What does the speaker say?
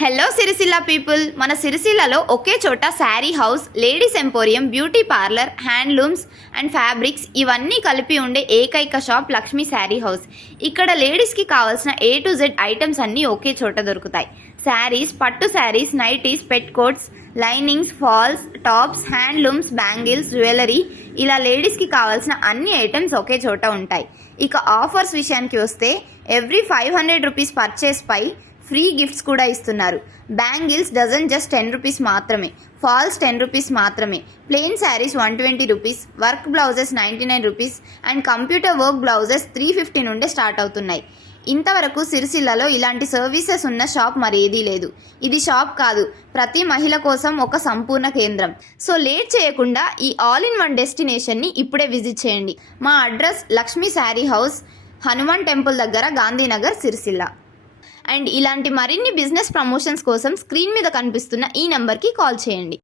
Hello Sircilla people, మన సిరిసిల్లలో ఒకే చోట sari house, ladies emporium, beauty parlour, handlooms and fabrics ఇవన్నీ కలిపి ఉండే ఏకైక షాప్ లక్ష్మీ శారీ హౌస్. ఇక్కడ లేడీస్కి కావాల్సిన A to Z ఐటమ్స్ అన్నీ ఒకే చోట దొరుకుతాయి. శారీస్, పట్టు sarees, nighties, petticoats, linings, falls, tops, handlooms, bangles, jewellery, ఇలా లేడీస్కి కావాల్సిన అన్ని ఐటమ్స్ ఒకే చోట ఉంటాయి. ఇక ఆఫర్స్ విషయానికి వస్తే ఎవ్రీ 500 రూపీస్ పర్చేస్ పై ఫ్రీ గిఫ్ట్స్ కూడా ఇస్తున్నారు. బ్యాంగిల్స్ డజన్ జస్ట్ 10 రూపీస్ మాత్రమే, ఫాల్స్ 10 రూపీస్ మాత్రమే, plain saris 120 rupees, work blouses 99 rupees and computer work blouses 350 నుండే స్టార్ట్ అవుతున్నాయి. ఇంతవరకు సిరిసిల్లలో ఇలాంటి సర్వీసెస్ ఉన్న షాప్ మరేదీ లేదు. ఇది షాప్ కాదు, ప్రతి మహిళ కోసం ఒక సంపూర్ణ కేంద్రం. సో లేట్ చేయకుండా ఈ ఆల్ ఇన్ వన్ డెస్టినేషన్ని ఇప్పుడే విజిట్ చేయండి. మా address Lakshmi sari house, Hanuman temple దగ్గర, గాంధీనగర్, సిరిసిల్ల. అండ్ ఇలాంటి మరిన్ని బిజినెస్ ప్రమోషన్స్ కోసం స్క్రీన్ మీద కనిపిస్తున్న ఈ నెంబర్కి కాల్ చేయండి.